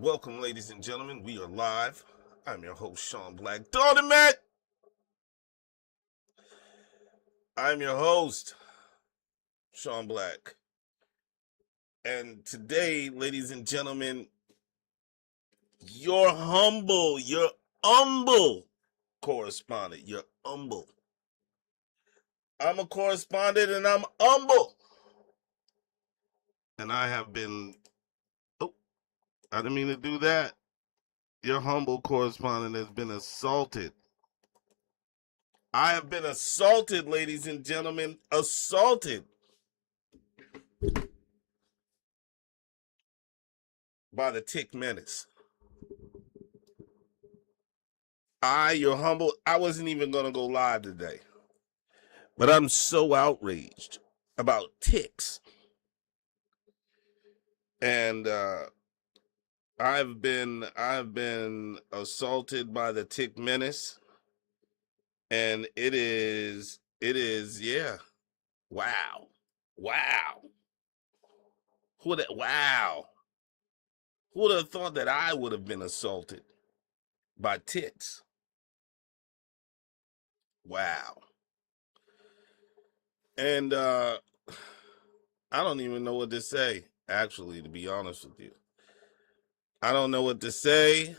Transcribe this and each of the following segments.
Welcome, ladies and gentlemen. We are live. I'm your host, Shon Black. Daughter Matt. I'm your host, Shon Black. And today, ladies and gentlemen, your humble correspondent. You're humble. I'm a correspondent and I'm humble. And I have been, I didn't mean to do that. Your humble correspondent has been assaulted. I have been assaulted, ladies and gentlemen, assaulted by the tick menace. I wasn't even going to go live today, but I'm so outraged about ticks. And I've been assaulted by the tick menace, and it is yeah. Wow. Wow. Who would have thought that I would have been assaulted by ticks? Wow. And I don't even know what to say, actually, to be honest with you. I don't know what to say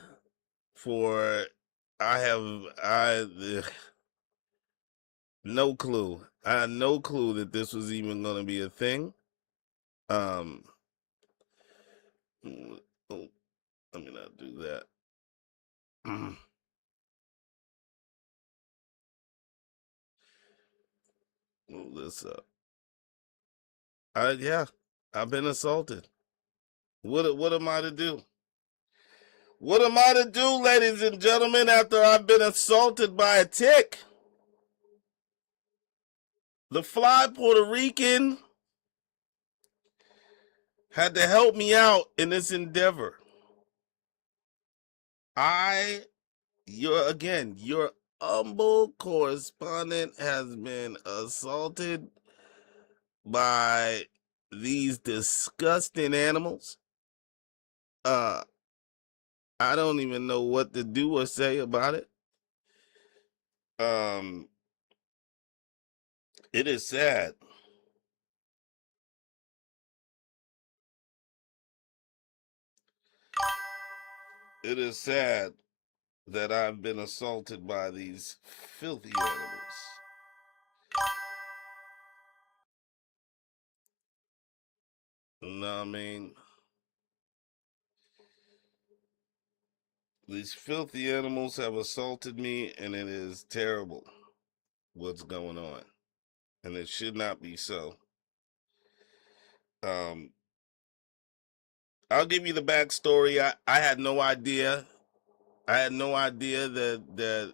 for I no clue. I had no clue that this was even going to be a thing. Oh, let me not do that. Move this up. Yeah, I've been assaulted. What am I to do? What am I to do, ladies and gentlemen, after I've been assaulted by a tick? The fly Puerto Rican had to help me out in this endeavor. Your humble correspondent has been assaulted by these disgusting animals. I don't even know what to do or say about it. It is sad. It is sad that I've been assaulted by these filthy animals. I mean? These filthy animals have assaulted me, and it is terrible what's going on. And it should not be so. I'll give you the backstory. I had no idea. I had no idea that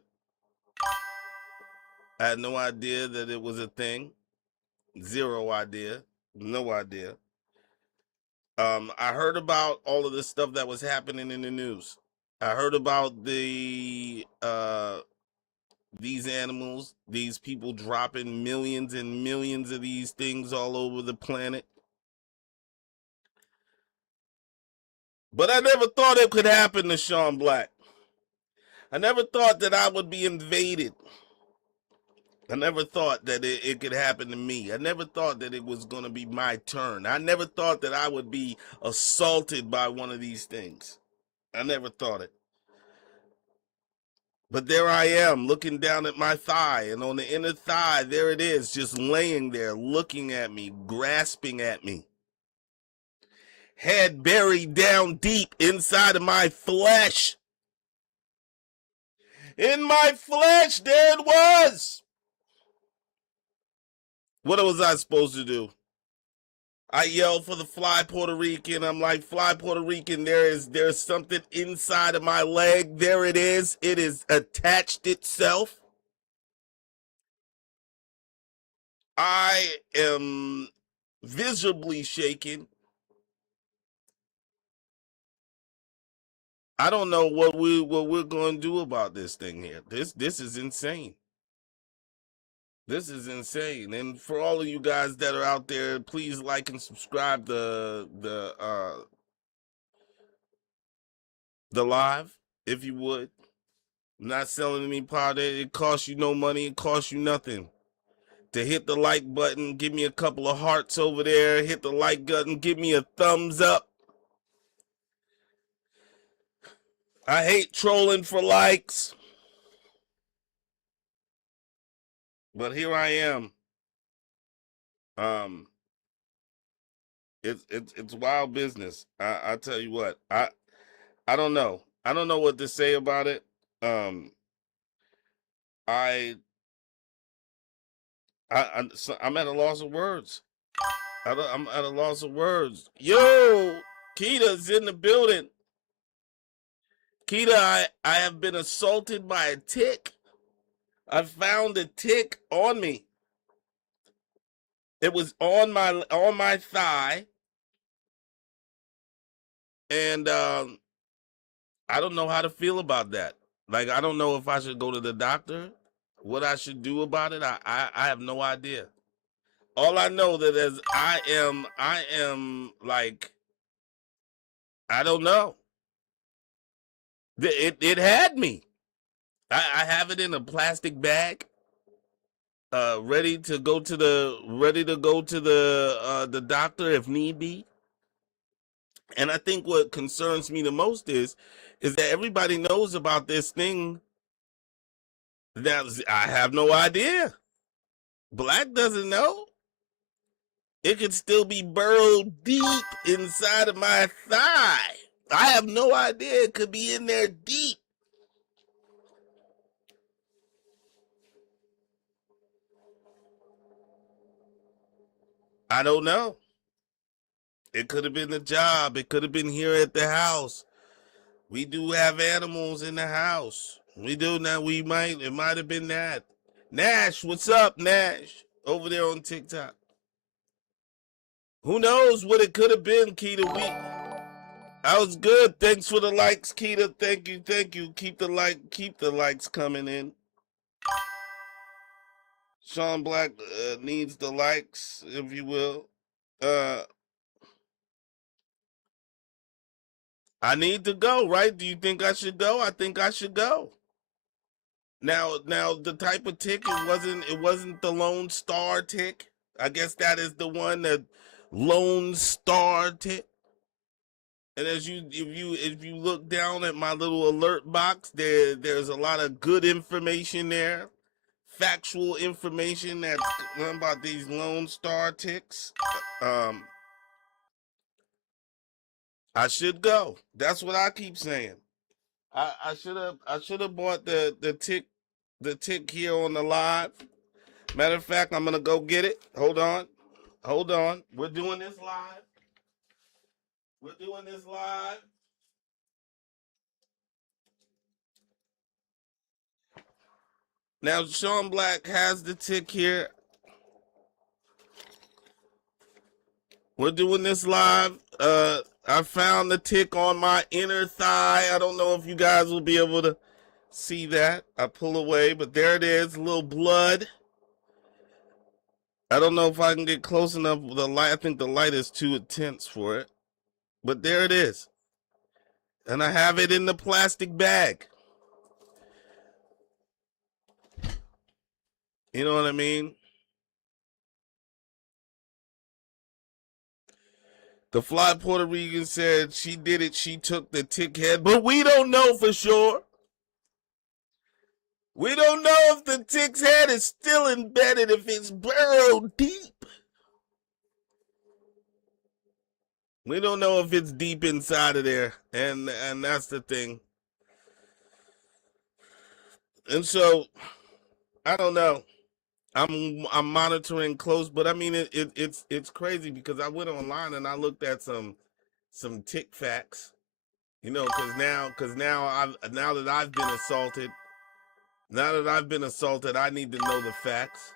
I had no idea that it was a thing. Zero idea. No idea. I heard about all of this stuff that was happening in the news. I heard about these animals, these people dropping millions and millions of these things all over the planet. But I never thought it could happen to Shon Black. I never thought that I would be invaded. I never thought that it could happen to me. I never thought that it was going to be my turn. I never thought that I would be assaulted by one of these things. I never thought it. But there I am, looking down at my thigh, and on the inner thigh, there it is, just laying there, looking at me, grasping at me. Head buried down deep inside of my flesh. In my flesh, there it was. What was I supposed to do? I yelled for the fly Puerto Rican. I'm like, fly Puerto Rican, there's something inside of my leg. There it is. It is attached itself. I am visibly shaken. I don't know what we're going to do about this thing here. This is insane. This is insane. And for all of you guys that are out there, please like and subscribe the live, if you would. I'm not selling any product. It costs you no money. It costs you nothing. To hit the like button, give me a couple of hearts over there. Hit the like button, give me a thumbs up. I hate trolling for likes. But here I am. It's wild business. I tell you what. I don't know. I don't know what to say about it. Um I I'm at a loss of words. I'm at a loss of words. Yo, Keita's in the building. Keita, I have been assaulted by a tick. I found a tick on me. It was on my thigh, and I don't know how to feel about that. Like, I don't know if I should go to the doctor, what I should do about it. I have no idea. All I know that is I am like, I don't know. It had me. I have it in a plastic bag, ready to go to the doctor if need be. And I think what concerns me the most is that everybody knows about this thing that I have no idea. Black doesn't know. It could still be burrowed deep inside of my thigh. I have no idea. It could be in there deep. I don't know. It could have been the job. It could have been here at the house. We do have animals in the house. We do now. It might have been that. Nash, what's up, Nash? Over there on TikTok. Who knows what it could have been, Keita? I was good. Thanks for the likes, Keita. Thank you. Keep the likes coming in. Shon Black needs the likes, if you will. I need to go, right? Do you think I should go? I think I should go. Now, the type of tick, it wasn't the Lone Star tick. I guess that is the one, that Lone Star tick. And if you look down at my little alert box, there's a lot of good information there, factual information that's about these Lone Star ticks. Um, I should go. That's what I keep saying. I should have bought the tick here on the live. Matter of fact, I'm gonna go get it. Hold on. We're doing this live. We're doing this live. Now, Shon Black has the tick here. We're doing this live. I found the tick on my inner thigh. I don't know if you guys will be able to see that. I pull away, but there it is, a little blood. I don't know if I can get close enough with the light. I think the light is too intense for it. But there it is. And I have it in the plastic bag. You know what I mean? The Fly Puerto Rican said she did it. She took the tick head, but we don't know for sure. We don't know if the tick's head is still embedded, if it's burrowed deep. We don't know if it's deep inside of there, and that's the thing. And so, I don't know. I'm monitoring close, but I mean it's crazy because I went online and I looked at some tick facts, you know, because now that I've been assaulted, I need to know the facts.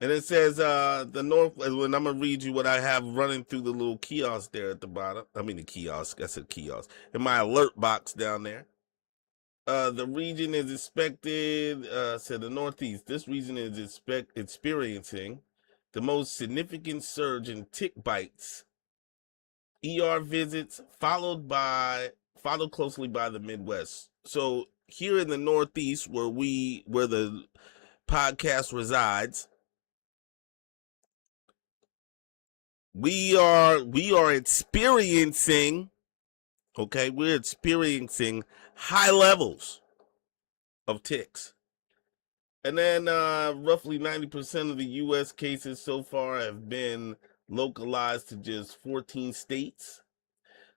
And it says the North. When I'm gonna read you what I have running through the little kiosk there at the bottom. I mean the kiosk. I said kiosk in my alert box down there. The region is expected, said the Northeast. This region is experiencing the most significant surge in tick bites, ER visits, followed by followed closely by the Midwest. So here in the Northeast, where the podcast resides, we are experiencing, okay, we're experiencing high levels of ticks. And then roughly 90% of the U.S. cases so far have been localized to just 14 states.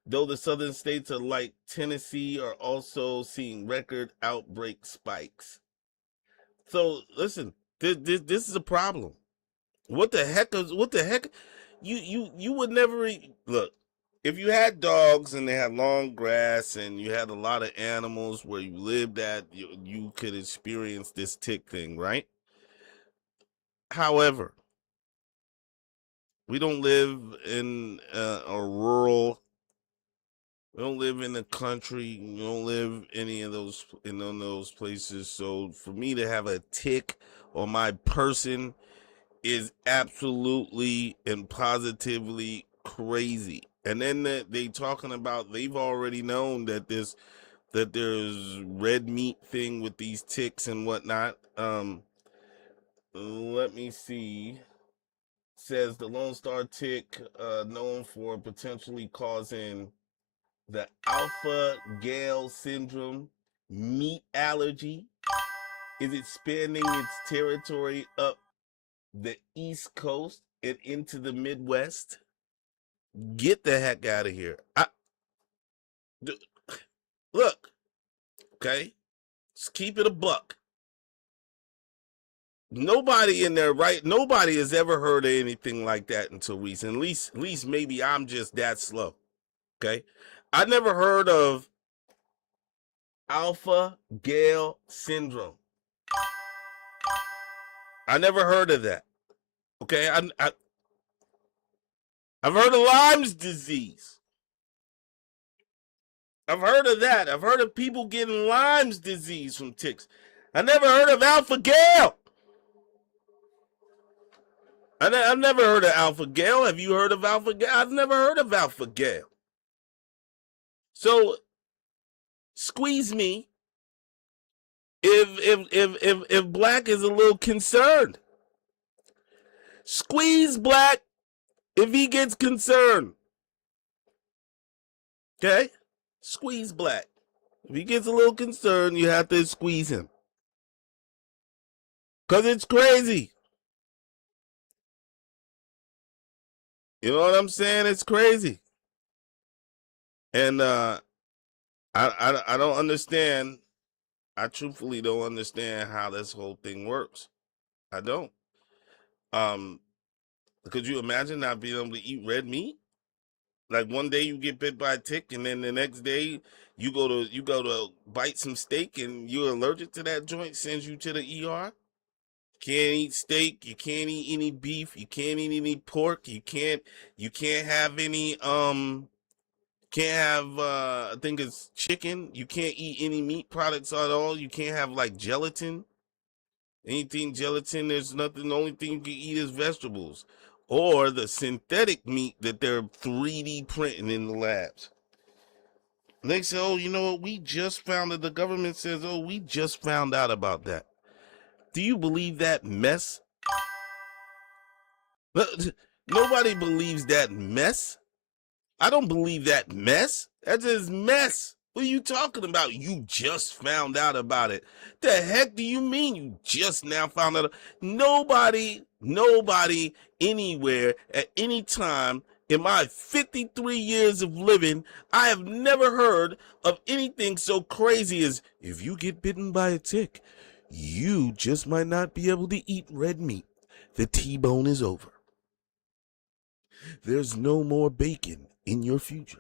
Though the southern states are like Tennessee are also seeing record outbreak spikes. So listen, this is a problem. What the heck is what the heck? You would never look. If you had dogs and they had long grass and you had a lot of animals where you lived at, you could experience this tick thing, right? However, we don't live in a rural. We don't live in the country. We don't live any of those in those places. So for me to have a tick on my person is absolutely and positively crazy. And then they talking about they've already known that there's red meat thing with these ticks and whatnot. Let me see. Says the Lone Star tick, known for potentially causing the alpha gal syndrome meat allergy, is expanding its territory up the East Coast and into the Midwest. Get the heck out of here. Look, okay, just keep it a buck. Nobody in there, right? Nobody has ever heard of anything like that until recent. At least maybe I'm just that slow. Okay, I never heard of alpha gal syndrome. I never heard of that. Okay, I've heard of Lyme's disease. I've heard of that. I've heard of people getting Lyme's disease from ticks. I never heard of alpha gal. I've never heard of alpha gal. Have you heard of alpha gal? I've never heard of alpha gal. So squeeze me if Black is a little concerned. Squeeze Black if he gets concerned. Okay? Squeeze Black. If he gets a little concerned, you have to squeeze him. Because it's crazy. You know what I'm saying? It's crazy. And I don't understand. I truthfully don't understand how this whole thing works. I don't. Could you imagine not being able to eat red meat? Like one day you get bit by a tick, and then the next day you go to bite some steak, and you're allergic to that joint. Sends you to the ER. Can't eat steak. You can't eat any beef. You can't eat any pork. You can't have any can't have I think it's chicken. You can't eat any meat products at all. You can't have like gelatin. Anything gelatin, there's nothing. The only thing you can eat is vegetables or the synthetic meat that they're 3D printing in the labs. They say, oh, you know what? We just found that the government says, oh, we just found out about that. Do you believe that mess? Nobody believes that mess. I don't believe that mess. That's just mess. What are you talking about? You just found out about it. The heck do you mean you just now found out? Nobody anywhere at any time in my 53 years of living, I have never heard of anything so crazy as if you get bitten by a tick, you just might not be able to eat red meat. The T-bone is over. There's no more bacon in your future.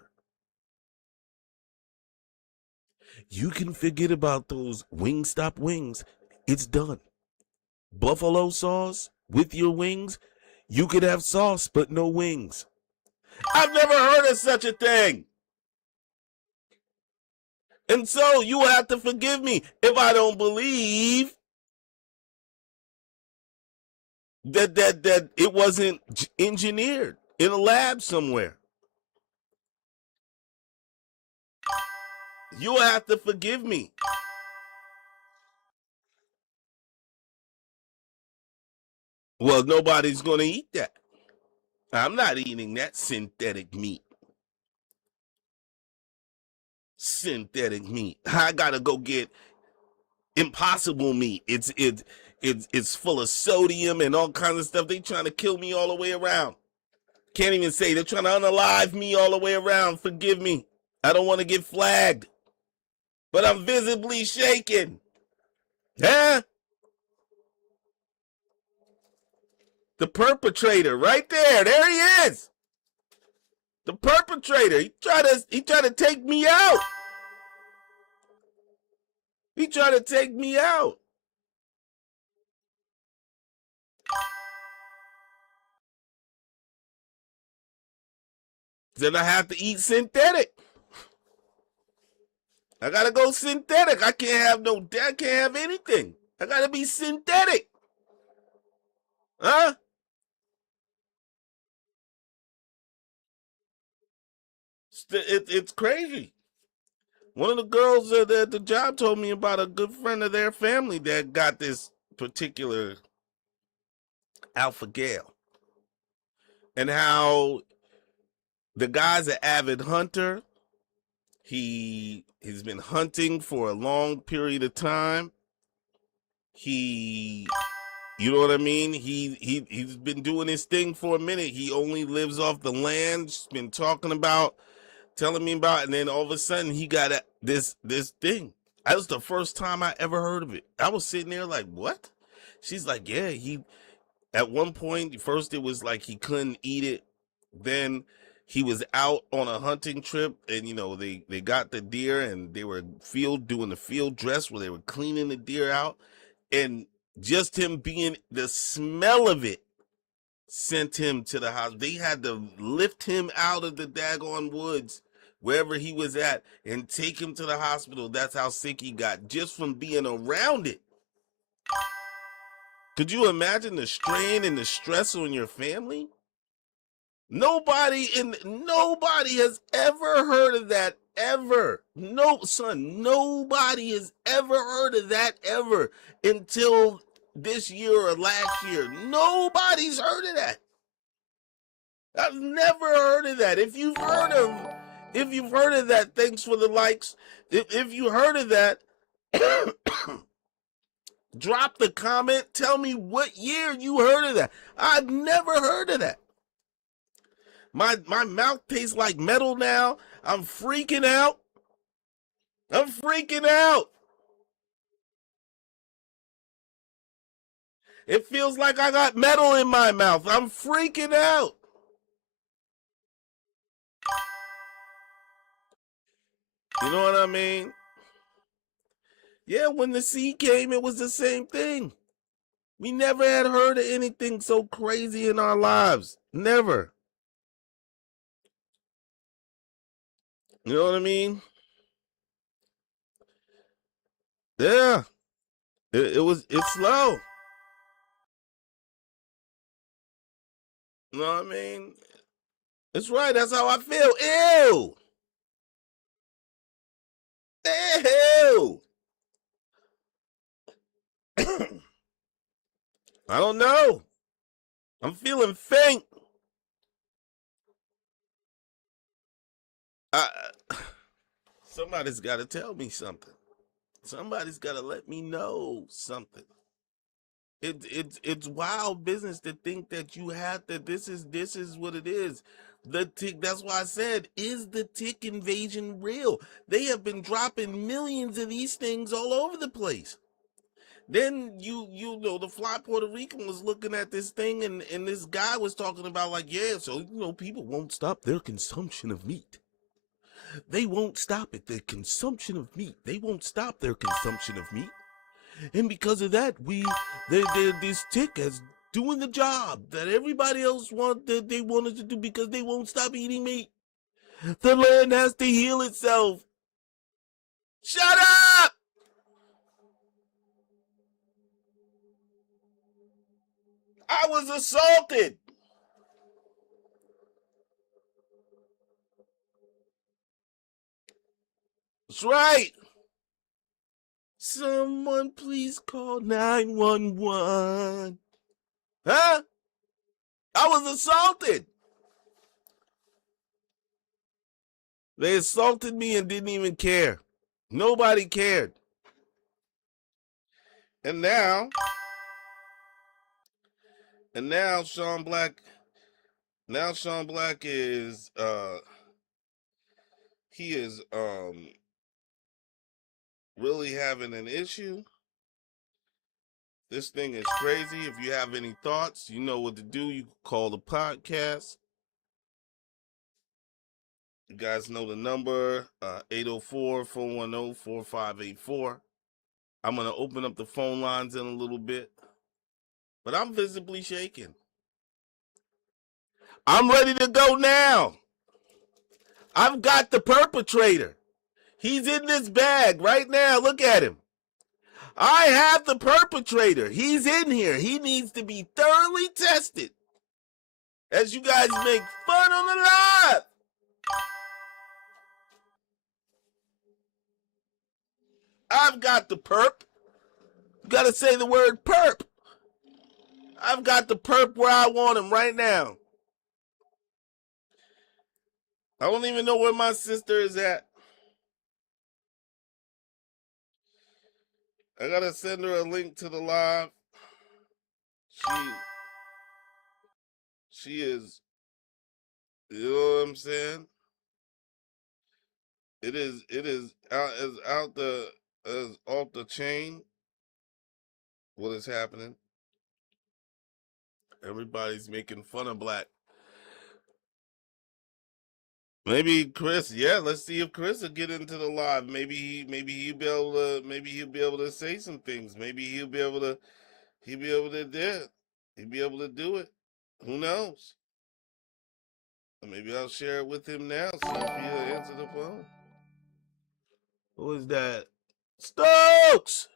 You can forget about those Wingstop wings. It's done. Buffalo sauce with your wings. You could have sauce, but no wings. I've never heard of such a thing. And so you will have to forgive me if I don't believe that it wasn't engineered in a lab somewhere. You'll have to forgive me. Well, nobody's going to eat that. I'm not eating that synthetic meat. Synthetic meat. I gotta go get impossible meat. It's full of sodium and all kinds of stuff. They trying to kill me all the way around. Can't even say they're trying to unalive me all the way around. Forgive me. I don't want to get flagged, but I'm visibly shaking. Huh? The perpetrator, right there. There he is. The perpetrator. He tried to take me out. He tried to take me out. Then I have to eat synthetic. I gotta go synthetic. I can't have I can't have anything. I gotta be synthetic. Huh? It's crazy. One of the girls at the job told me about a good friend of their family that got this particular alpha gal, and how the guy's an avid hunter. He's been hunting for a long period of time. He, you know what I mean? He's been doing his thing for a minute. He only lives off the land. He's been talking about, telling me about, and then all of a sudden he got this thing. That was the first time I ever heard of it. I was sitting there like, what? She's like, yeah, he at one point, first it was like he couldn't eat it. Then he was out on a hunting trip, and they got the deer, and they were doing the field dress where they were cleaning the deer out, and just him being the smell of it sent him to the house. They had to lift him out of the daggone woods wherever he was at and take him to the hospital. That's how sick he got just from being around it. Could you imagine the strain and the stress on your family? Nobody has ever heard of that ever. No, son, nobody has ever heard of that ever until this year or last year. Nobody's heard of that. I've never heard of that. If you've heard of that, thanks for the likes. If you heard of that, drop the comment. Tell me what year you heard of that. I've never heard of that. My mouth tastes like metal now. I'm freaking out. I'm freaking out. It feels like I got metal in my mouth. I'm freaking out. You know what I mean? Yeah, when the sea came, it was the same thing. We never had heard of anything so crazy in our lives. Never. You know what I mean? Yeah. It's slow. You know what I mean? It's right. That's how I feel. Ew. Ew. I don't know. I'm feeling faint. I, somebody's got to tell me something. Somebody's got to let me know something. It's wild business to think that you have to. This is what it is. The tick. That's why I said, is the tick invasion real? They have been dropping millions of these things all over the place. Then the fly Puerto Rican was looking at this thing, and this guy was talking about like, yeah, so people won't stop their consumption of meat. They won't stop it. The consumption of meat. They won't stop their consumption of meat. And because of that, this tick is doing the job that everybody else they wanted to do, because they won't stop eating meat. The land has to heal itself. Shut up! I was assaulted. That's right. Someone please call 911. Huh? I was assaulted. They assaulted me and didn't even care. Nobody cared. And now Shon Black, is he is really having an issue. This thing is crazy. If you have any thoughts, you know what to do. You can call the podcast. You guys know the number, 804-410-4584. I'm going to open up the phone lines in a little bit, but I'm visibly shaking. I'm ready to go now. I've got the perpetrator. He's in this bag right now. Look at him. I have the perpetrator. He's in here. He needs to be thoroughly tested. As you guys make fun on the live. I've got the perp. You gotta say the word perp. I've got the perp where I want him right now. I don't even know where my sister is at. I gotta send her a link to the live. She is, you know what I'm saying? It is off the chain. What is happening? Everybody's making fun of Black. Maybe Chris, yeah, let's see if Chris will get into the live. Maybe he'll be able to say some things. Maybe he'll be able to do it. Who knows? Maybe I'll share it with him now, see if he'll answer the phone. Who is that? Stokes!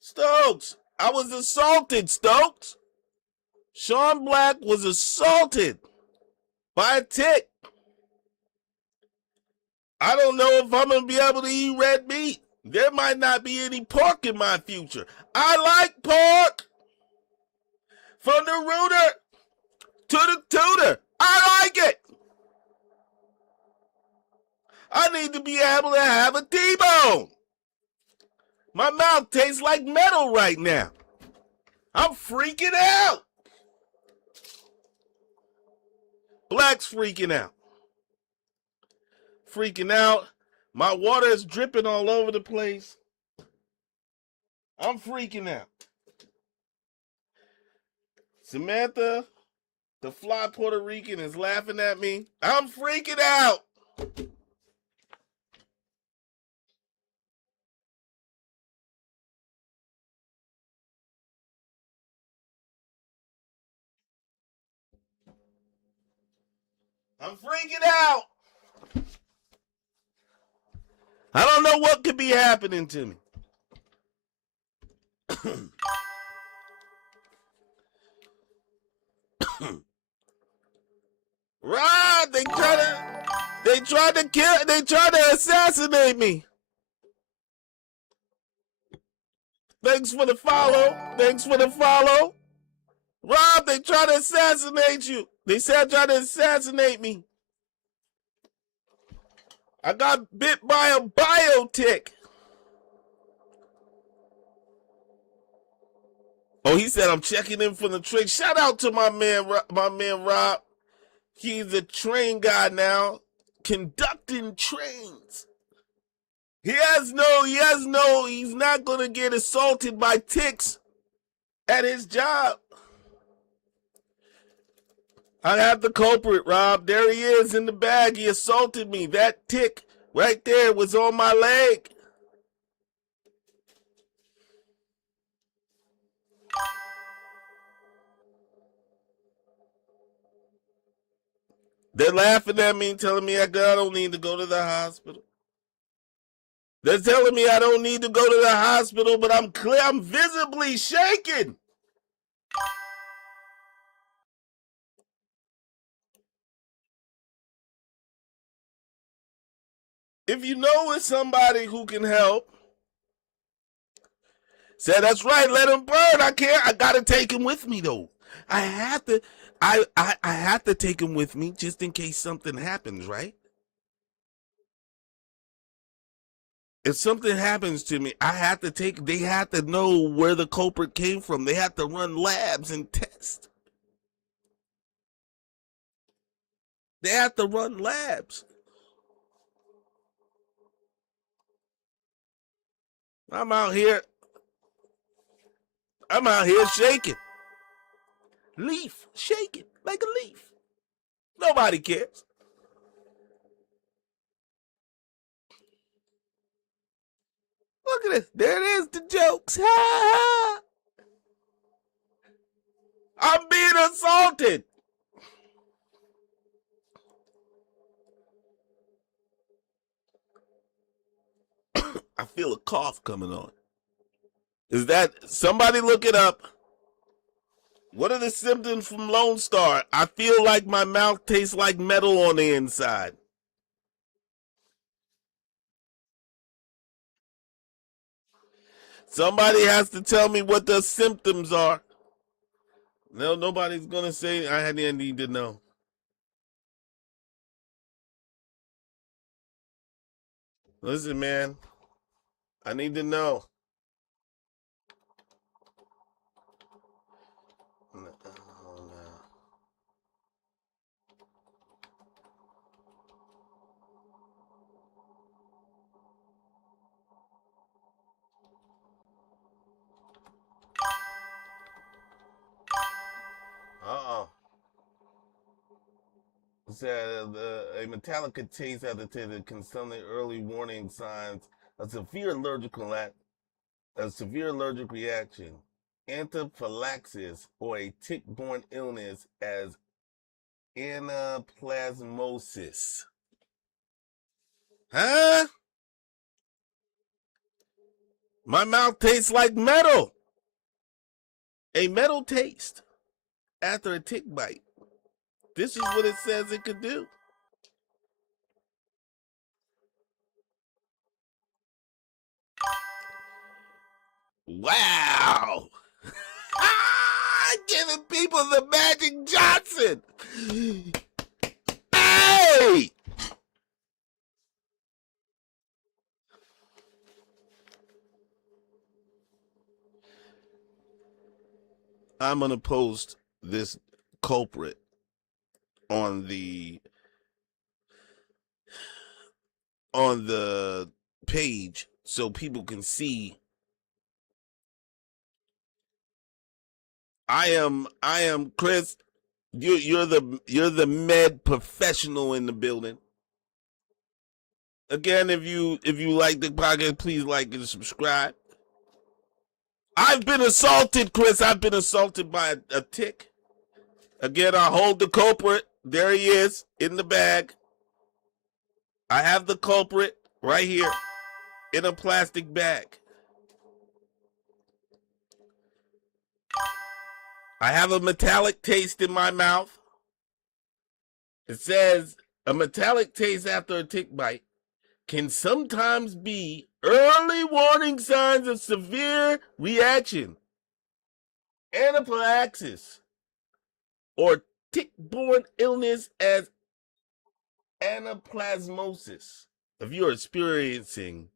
Stokes! I was assaulted, Stokes! Shon Black was assaulted by a tick. I don't know if I'm going to be able to eat red meat. There might not be any pork in my future. I like pork. From the rooter to the tutor. I like it. I need to be able to have a T-bone. My mouth tastes like metal right now. I'm freaking out. Black's freaking out. Freaking out. My water is dripping all over the place. I'm freaking out. Samantha, the fly Puerto Rican, is laughing at me. I'm freaking out. I'm freaking out. I don't know what could be happening to me. Rob, they tried to assassinate me. Thanks for the follow. Rob, they tried to assassinate you. They said try to assassinate me. I got bit by a biotic. Oh, he said I'm checking in for the trick. Shout out to my man Rob. He's a train guy now, conducting trains. He's not gonna get assaulted by ticks at his job. I have the culprit, Rob. There he is in the bag. He assaulted me. That tick right there was on my leg. They're laughing at me and telling me I don't need to go to the hospital. They're telling me I don't need to go to the hospital, but I'm visibly shaking. If you know it's somebody who can help, say that's right, let him burn. I can't. I gotta take him with me though. I have to. I have to take him with me just in case something happens, right? If something happens to me, I have to take. They have to know where the culprit came from. They have to run labs and test. They have to run labs. I'm out here. I'm out here shaking. Leaf shaking like a leaf. Nobody cares. Look at this. There it is, the jokes. I'm being assaulted. I feel a cough coming on. Is that somebody look it up? What are the symptoms from Lone Star? I feel like my mouth tastes like metal on the inside. Somebody has to tell me what the symptoms are. No, nobody's gonna say I need to know. Listen, man, I need to know. Oh, no. Uh-oh. It said a Metallica taste additive can suddenly early warning signs of a severe allergic reaction, anaphylaxis, or a tick-borne illness as anaplasmosis. Huh? My mouth tastes like metal. A metal taste after a tick bite. This is what it says it could do. Wow. Giving people the Magic Johnson. Hey! I'm going to post this culprit on the page so people can see. I am Chris. You're the med professional in the building. Again, if you like the podcast, please like and subscribe. I've been assaulted, Chris. I've been assaulted by a tick. Again, I hold the culprit. There he is in the bag. I have the culprit right here in a plastic bag. I have a metallic taste in my mouth. It says a metallic taste after a tick bite can sometimes be early warning signs of severe reaction, anaphylaxis, or tick-borne illness as anaplasmosis. If you're experiencing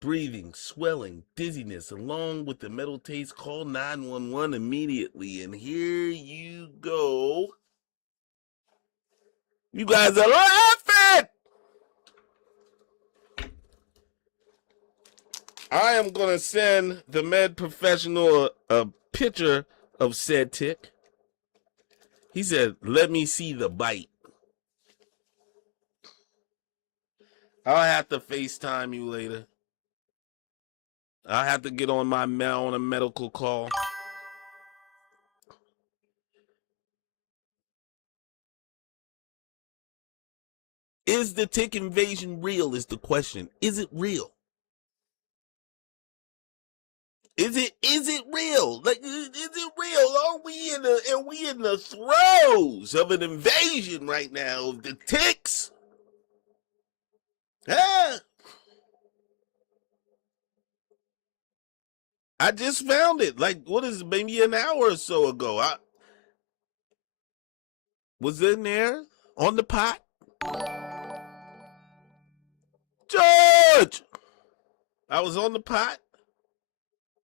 breathing, swelling, dizziness, along with the metal taste, call 911 immediately. And here you go. You guys are laughing! I am going to send the med professional a picture of said tick. He said, let me see the bite. I'll have to FaceTime you later. I'll have to get on a medical call. Is the tick invasion real is the question. Is it real? Is it real? Like, is it real? Are we in the throes of an invasion right now of the ticks? Ah, I just found it. Like, what is it, maybe an hour or so ago? I was in there on the pot. George! I was on the pot,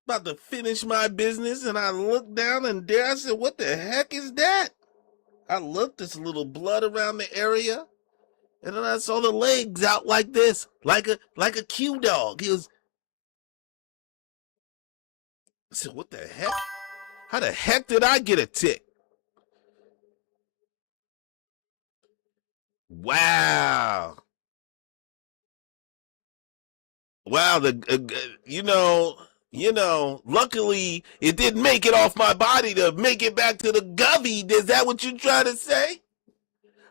about to finish my business, and I looked down and there I said, what the heck is that? I looked, there's a little blood around the area, and then I saw the legs out like this, like a Q dog. I said, what the heck? How the heck did I get a tick? Wow. Wow, luckily it didn't make it off my body to make it back to the govy. Is that what you're trying to say?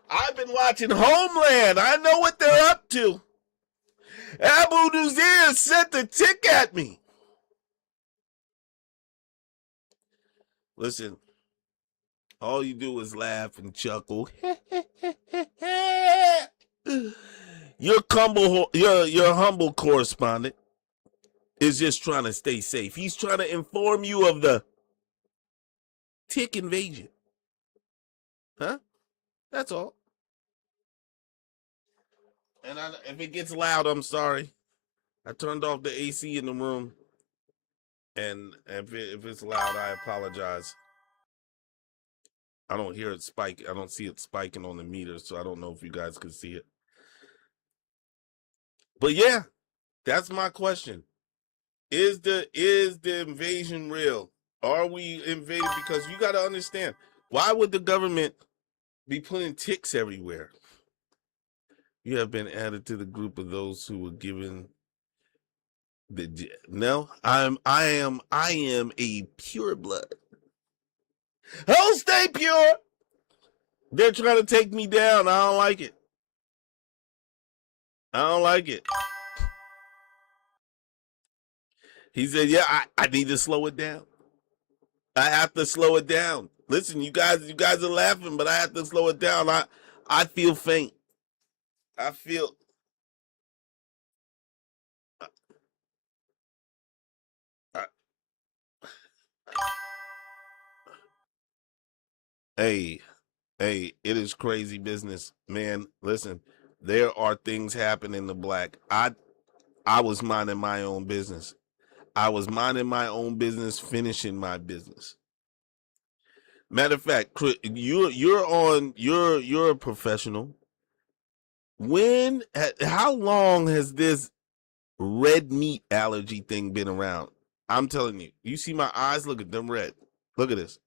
I've been watching Homeland. I know what they're up to. Abu Nuzir sent the tick at me. Listen, all you do is laugh and chuckle. Your humble correspondent is just trying to stay safe. He's trying to inform you of the tick invasion. Huh? That's all. And if it gets loud, I'm sorry. I turned off the AC in the room, and if it's loud, I apologize. I don't hear it spike. I don't see it spiking on the meter, so I don't know if you guys can see it. But yeah, that's my question. Is the invasion real? Are we invaded? Because you got to understand, why would the government be putting ticks everywhere? You have been added to the group of those who were given the no. I am a pure blood. Oh, stay pure. They're trying to take me down. I don't like it. I don't like it. He said, yeah, I need to slow it down. I have to slow it down. Listen, you guys are laughing, but I have to slow it down. I feel faint. I feel I, hey, hey, it is crazy business, man. Listen, there are things happening in the black. I was minding my own business. I was minding my own business, finishing my business. Matter of fact, you're a professional. How long has this red meat allergy thing been around? I'm telling you. You see my eyes? Look at them red. Look at this.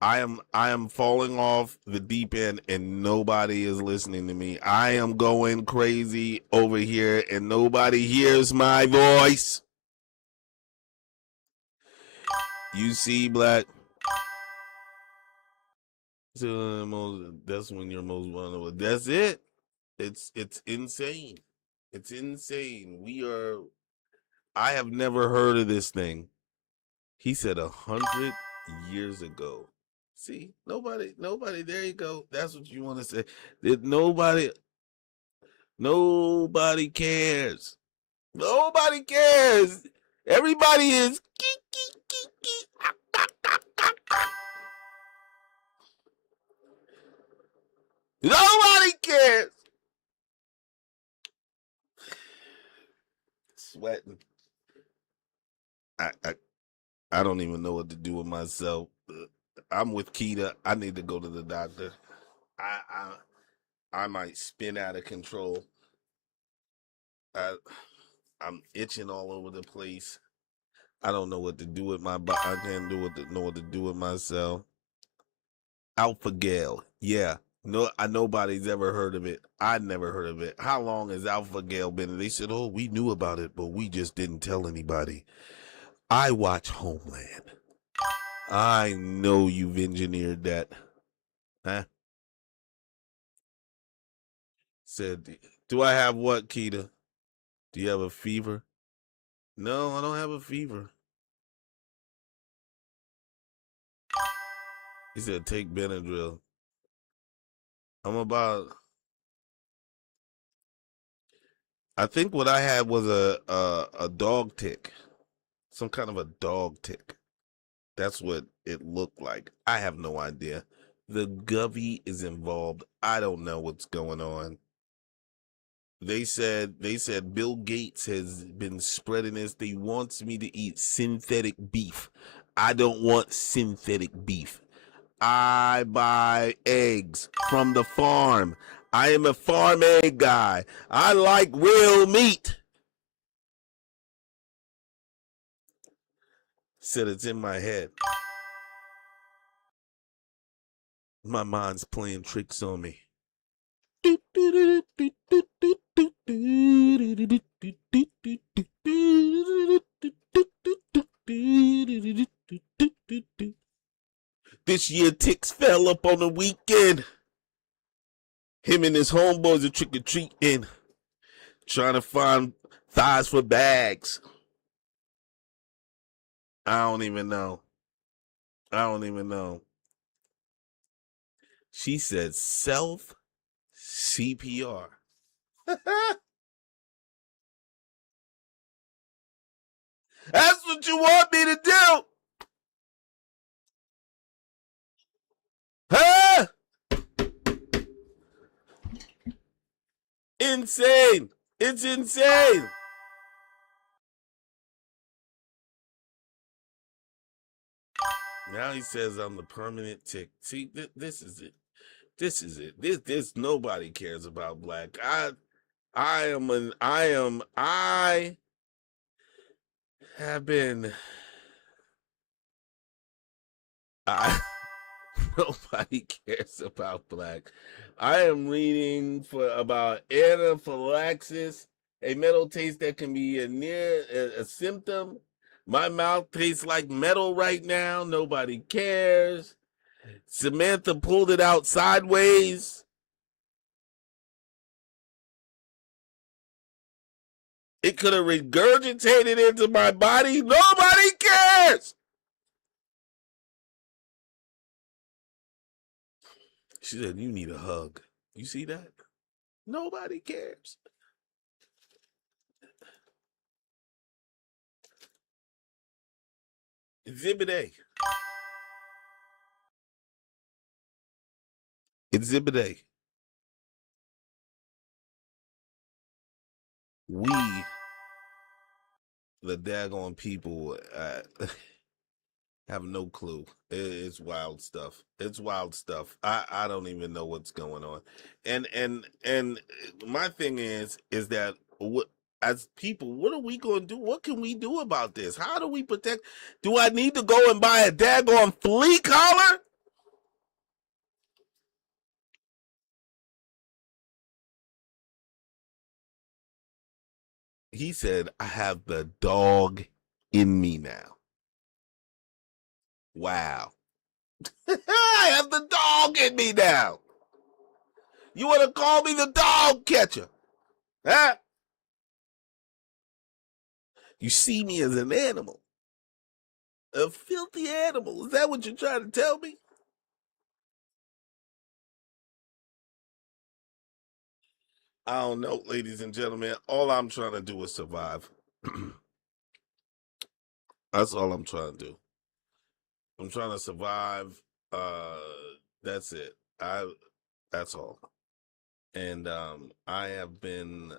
I am falling off the deep end and nobody is listening to me. I am going crazy over here and nobody hears my voice. You see, Black? That's when you're most vulnerable. That's it. It's insane. It's insane. I have never heard of this thing. He said 100 years ago. See, nobody. There you go. That's what you want to say. That nobody cares. Nobody cares. Everybody is. Nobody cares. Sweating. I I don't even know what to do with myself. I'm with Keita. I need to go to the doctor. I might spin out of control. I I'm itching all over the place. I don't know what to do with my body. I can't know what to do with myself. Alpha Gale. Yeah. No, nobody's ever heard of it. I never heard of it. How long has Alpha Gale been? They said, "Oh, we knew about it, but we just didn't tell anybody." I watch Homeland. I know you've engineered that. Huh? Said, "Do I have what, Keita? Do you have a fever?" No, I don't have a fever. He said, "Take Benadryl." I'm about I think what I had was a dog tick, some kind of a dog tick. That's what it looked like. I have no idea. The Govey is involved. I don't know what's going on. They said Bill Gates has been spreading this. They wants me to eat synthetic beef. I don't want synthetic beef. I buy eggs from the farm. I am a farm egg guy. I like real meat. Said it's in my head. My mind's playing tricks on me. This year, Tix fell up on the weekend. Him and his homeboys are trick or treating, trying to find thighs for bags. I don't even know. I don't even know. She said self CPR. That's what you want me to do? Huh? Insane. It's insane. Now he says I'm the permanent tick. See, this is it. This is it. This nobody cares about black. I have been I nobody cares about black. I am reading for about anaphylaxis, a metal taste that can be a symptom. My mouth tastes like metal right now. Nobody cares. Samantha pulled it out sideways. It could have regurgitated into my body. Nobody cares. She said, you need a hug. You see that? Nobody cares. Exhibit A. Exhibit A. We, the daggone people, have no clue. It's wild stuff. It's wild stuff. I don't even know what's going on. And my thing is that what as people, what are we going to do? What can we do about this? How do we protect? Do I need to go and buy a daggone flea collar? He said, I have the dog in me now. Wow. I have the dog in me now. You want to call me the dog catcher? Huh? You see me as an animal, a filthy animal. Is that what you're trying to tell me? I don't know, ladies and gentlemen. All I'm trying to do is survive. That's all I'm trying to do. I'm trying to survive. Uh, that's it. That's all. And I have been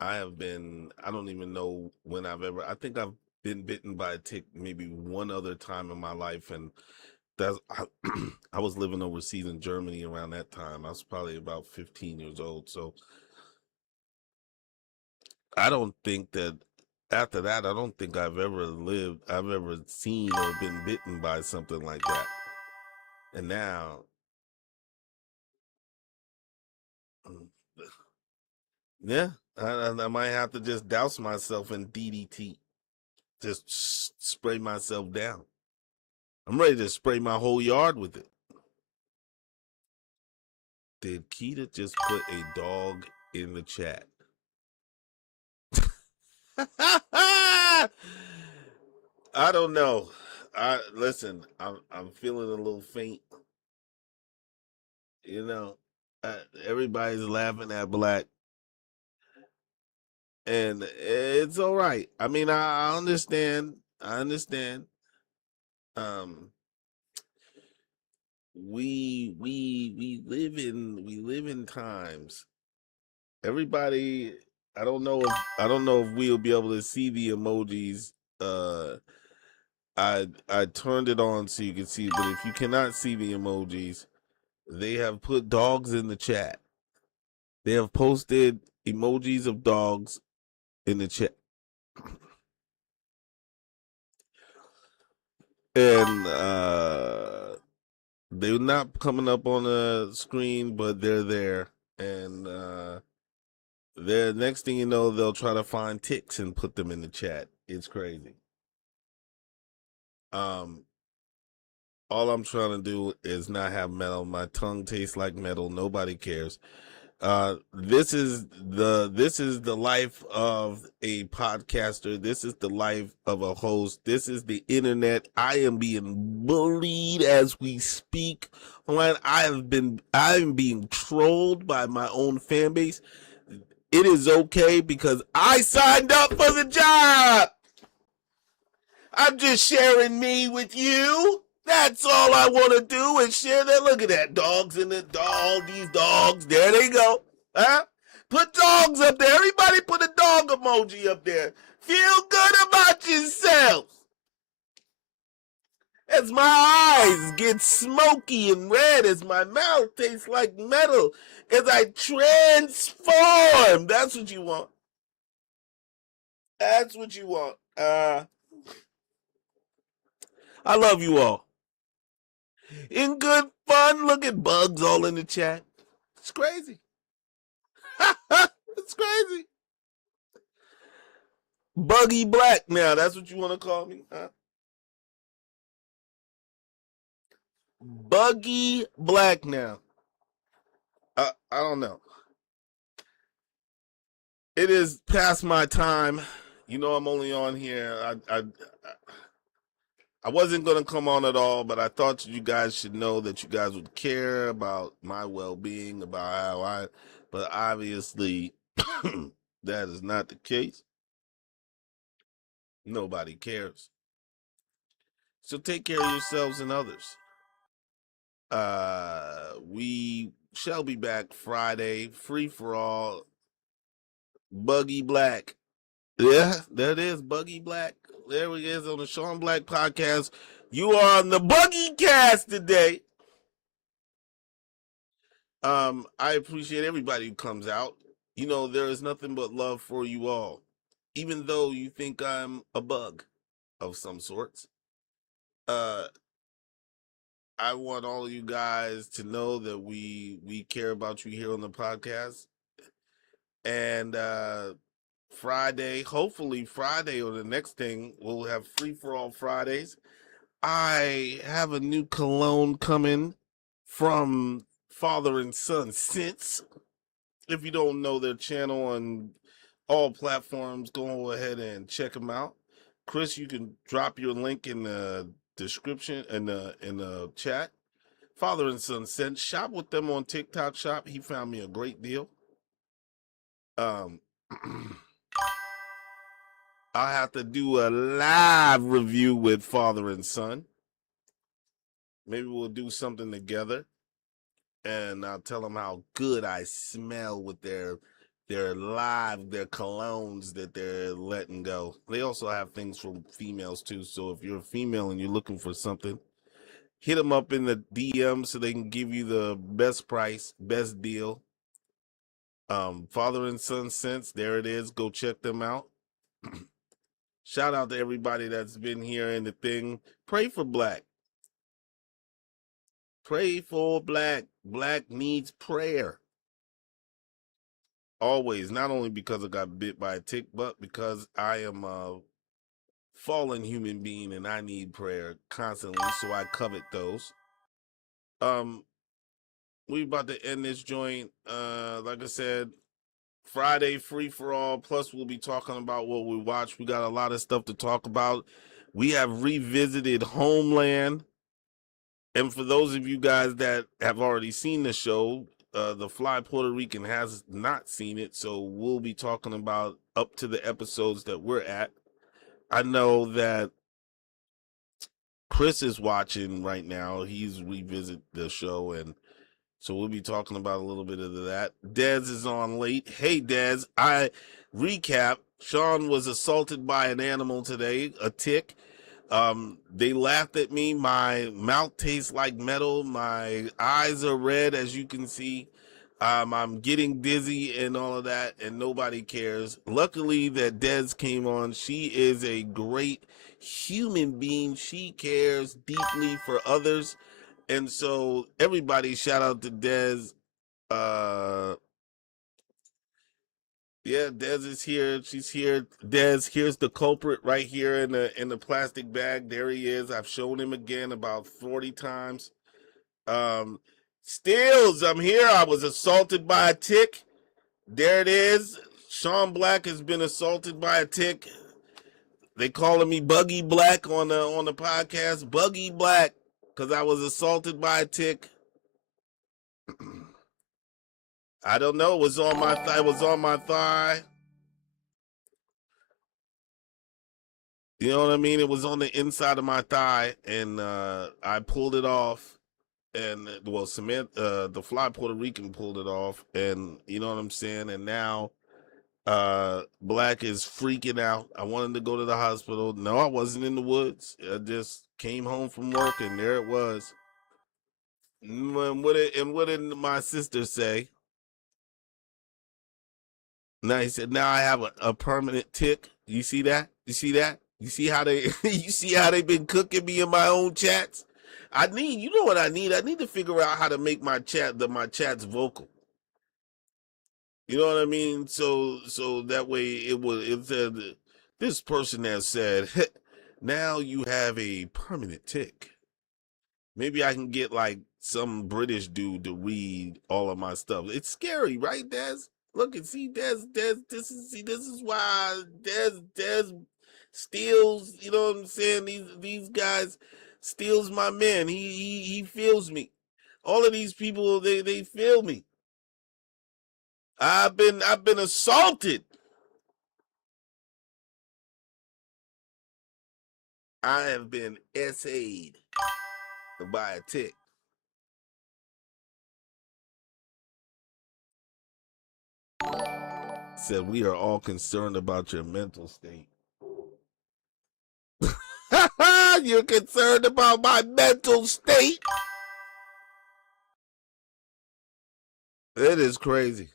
I don't even know when I've ever I think I've been bitten by a tick maybe one other time in my life, and that's I was living overseas in Germany around that time. I was probably about 15 years old. So I don't think that after that, I don't think I've ever seen or been bitten by something like that. And now, mm, yeah, I might have to just douse myself in DDT, just spray myself down. I'm ready to spray my whole yard with it. Did Keita just put a dog in the chat? I don't know. I listen. I'm feeling a little faint. You know, uh, everybody's laughing at black. and it's all right. I mean, I understand. I understand. Um, we live in times. Everybody, I don't know if we'll be able to see the emojis. Uh, I turned it on so you can see, but if you cannot see the emojis, they have put dogs in the chat. They have posted emojis of dogs in the chat. And they're not coming up on the screen, but they're there. And they're next thing you know, they'll try to find ticks and put them in the chat. It's crazy. Um, all I'm trying to do is not have metal. My tongue tastes like metal. Nobody cares. This is the life of a podcaster. This is the life of a host. This is the internet. I am being bullied as we speak. I'm being trolled by my own fan base. It is okay because I signed up for the job. I'm just sharing me with you. That's all I want to do is share that. Look at that. Dogs in the dog. These dogs. There they go. Huh? Put dogs up there. Everybody put a dog emoji up there. Feel good about yourselves. As my eyes get smoky and red, as my mouth tastes like metal, as I transform. That's what you want. That's what you want. I love you all. In good fun, look at bugs all in the chat. It's crazy. It's crazy. Buggy Black now, that's what you want to call me? Huh? Buggy Black now. I don't know. It is past my time. You know I'm only on here. I wasn't going to come on at all, but I thought you guys should know that you guys would care about my well-being, about how but obviously that is not the case. Nobody cares. So take care of yourselves and others. We shall be back Friday, free for all. Buggy Black. Yeah, there it is, Buggy Black. There he is on the Shon Black Podcast. You are on the Buggy Cast today. I appreciate everybody who comes out. You know, there is nothing but love for you all. Even though you think I'm a bug of some sorts. Uh I want all of you guys to know that we care about you here on the podcast. And Friday, hopefully Friday or the next thing, we'll have free for all Fridays. I have a new cologne coming from Father and Son Scents. If you don't know their channel on all platforms, go ahead and check them out. Chris, you can drop your link in the description in the chat. Father and Son Scents. Shop with them on TikTok Shop. He found me a great deal. I'll have to do a live review with Father and Son. Maybe we'll do something together, and I'll tell them how good I smell with their colognes that they're letting go. They also have things for females too. So if you're a female and you're looking for something, hit them up in the DM so they can give you the best price, best deal. Father and Son Scents, there it is. Go check them out. Shout out to everybody that's been here in the thing. Pray for Black. Pray for Black. Black needs prayer. Always, not only because I got bit by a tick, but because I am a fallen human being and I need prayer constantly, so I covet those. We about to end this joint. Like I said, Friday free for all. Plus, we'll be talking about what we watch. We got a lot of stuff to talk about. We have revisited Homeland. And for those of you guys that have already seen the show, the Fly Puerto Rican has not seen it, so we'll be talking about up to the episodes that we're at. I know that Chris is watching right now. He's revisit the show, and so we'll be talking about a little bit of that. Dez is on late. Hey, Dez, I recap. Shon was assaulted by an animal today, a tick. They laughed at me. My mouth tastes like metal. My eyes are red, as you can see. I'm getting dizzy and all of that, and nobody cares. Luckily that Dez came on. She is a great human being. She cares deeply for others. And so everybody shout out to Dez. Uh yeah, Dez is here. She's here. Dez, here's the culprit right here in the plastic bag. There he is. I've shown him again about 40 times. Um Stills, I'm here. I was assaulted by a tick. There it is. Shon Black has been assaulted by a tick. They calling me Buggy Black on the podcast. Buggy Black, because I was assaulted by a tick. I don't know. It was on my It was on my thigh. You know what I mean? It was on the inside of my thigh, and I pulled it off. And well, Samantha, the Fly Puerto Rican pulled it off, and you know what I'm saying. And now, Black is freaking out. I wanted to go to the hospital. No, I wasn't in the woods. I just came home from work, and there it was. What did my sister say? Now he said, now I have a permanent tick. You see that? You see that? You see how they you see how they've been cooking me in my own chats? You know what I need? I need to figure out how to make my chats vocal. You know what I mean? So that way it said this person has said now you have a permanent tick. Maybe I can get like some British dude to read all of my stuff. It's scary, right, Des? Look and see, Des. This is why Des steals. You know what I'm saying? These guys steals my man. He feels me. All of these people they feel me. I've been assaulted. I have been SA'd by a tick. Said we are all concerned about your mental state. You're concerned about my mental state? It is crazy.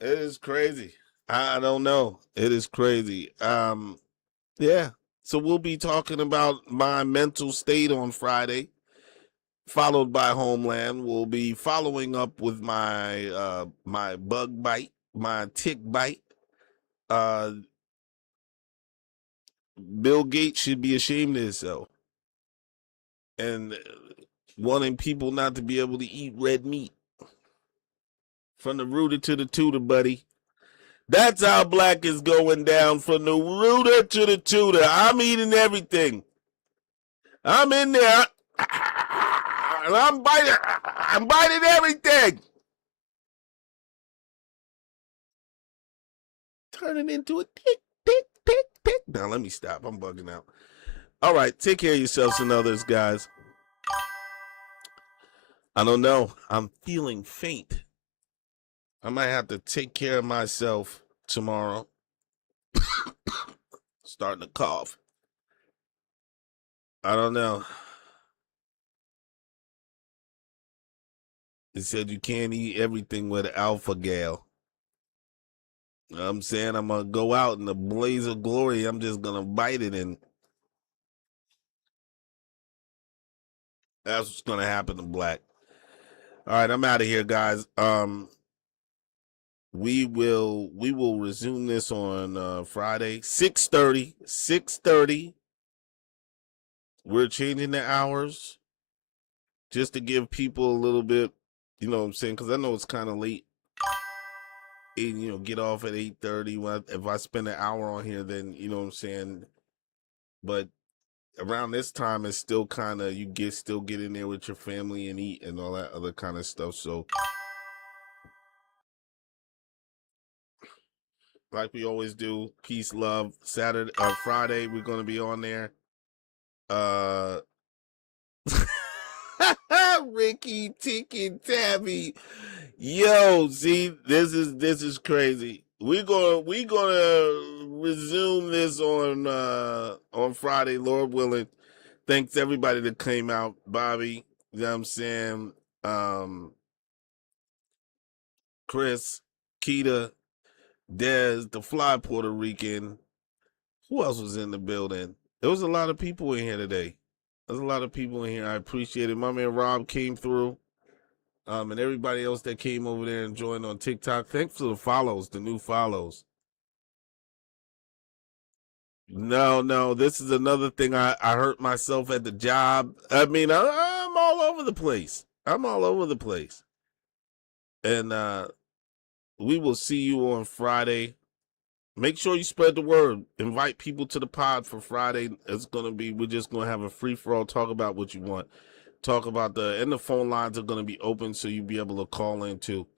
It is crazy. I don't know. It is crazy. Yeah. So we'll be talking about my mental state on Friday, followed by Homeland. We'll be following up with my bug bite, my tick bite. Uh Bill Gates should be ashamed of himself and wanting people not to be able to eat red meat. From the rooter to the tutor, buddy. That's how Black is going down, from the rooter to the tutor. I'm eating everything. I'm in there. And I'm biting everything. Turning into a tick, tick, tick, tick. Now let me stop. I'm bugging out. All right, take care of yourselves and others, guys. I don't know. I'm feeling faint. I might have to take care of myself tomorrow. Starting to cough. I don't know. It said you can't eat everything with alpha gal. I'm saying I'm gonna go out in a blaze of glory. I'm just gonna bite it, and that's what's gonna happen to Black. All right, I'm out of here, guys. We will resume this on Friday, 6:30. 6:30. We're changing the hours just to give people a little bit, you know what I'm saying? Because I know it's kind of late. And, get off at 8:30. If I spend an hour on here, then you know what I'm saying. But around this time, it's still kind of still get in there with your family and eat and all that other kind of stuff. So like we always do. Peace, love. Friday, we're gonna be on there. Ricky, Tiki, Tabby. Yo, see, this is crazy. We gonna resume this on Friday, Lord willing. Thanks everybody that came out, Bobby. You know what I'm saying? Chris, Keita, Dez, the fly Puerto Rican. Who else was in the building? There was a lot of people in here today. There's a lot of people in here. I appreciate it. My man Rob came through. And everybody else that came over there and joined on TikTok. Thanks for the follows, the new follows. No, this is another thing. I hurt myself at the job. I mean, I'm all over the place. I'm all over the place. And we will see you on Friday. Make sure you spread the word. Invite people to the pod for Friday. We're just gonna have a free for all. Talk about what you want. Talk about and the phone lines are gonna be open so you'll be able to call in too.